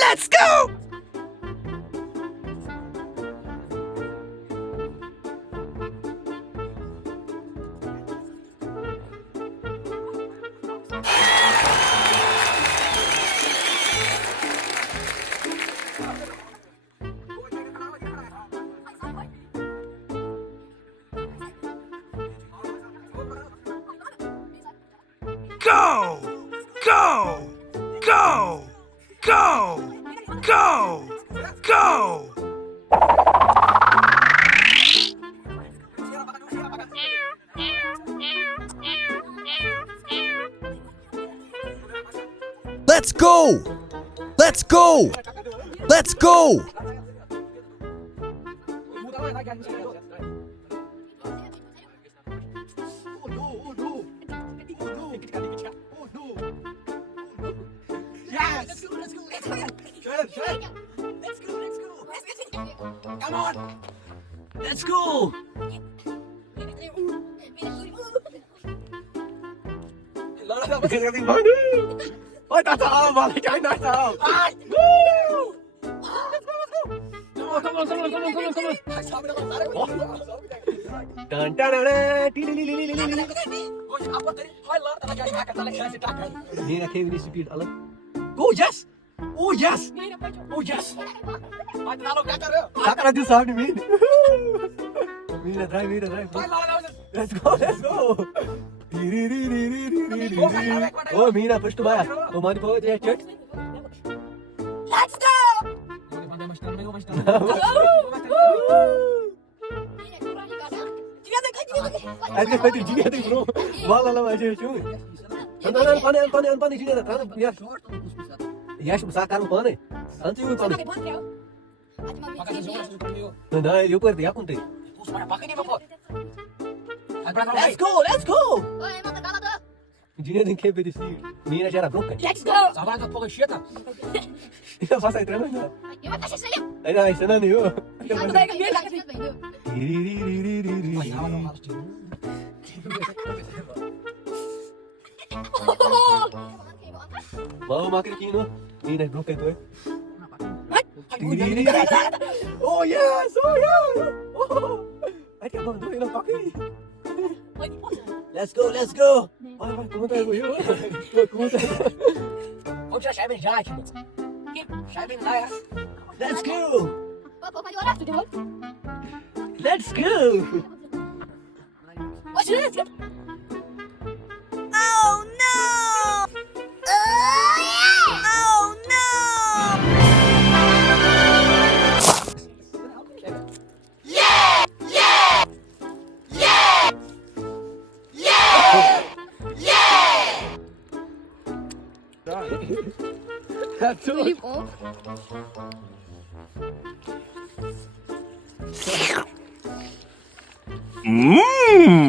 Let's go! Go! Go! Go! Go! Go! Go! Let's go! Let's go! Let's go! Yes! Let's go! Come on! Let's go! Ôi ta sợ mà lại chạy nói sợ. Come on. Dun dun dun dun. Speed अलग. Oh yes. Oh yes. Oh yes. क्या कर रहा तू सामने mean? Mean drive. Let's go. Oh Meena push to buy. Oh money for the chat. Let's go. Aja tadi dia tadi bro. Malah aja cuy. Pane dia kan ya. Ya usah kan pane. Anti u pane. Nah, eu perdi a conta. Let's go. Dia tem que ver esse. Mina já era broca. Let's go. Sabe da porra cheta. Eu faço aí tremendo. Aí não, isso não é nenhum. Vamos macaquinho. Mina é broca então. Oh yes. Ai que bom, ele não toca aí. Let's go. Vai, como tá aí, eu? Como tá? Vamos tirar a chave já, tio. Chave lá. Let's go. Let's go. Let's go. Oh no. Oh no. That's all. Mmm.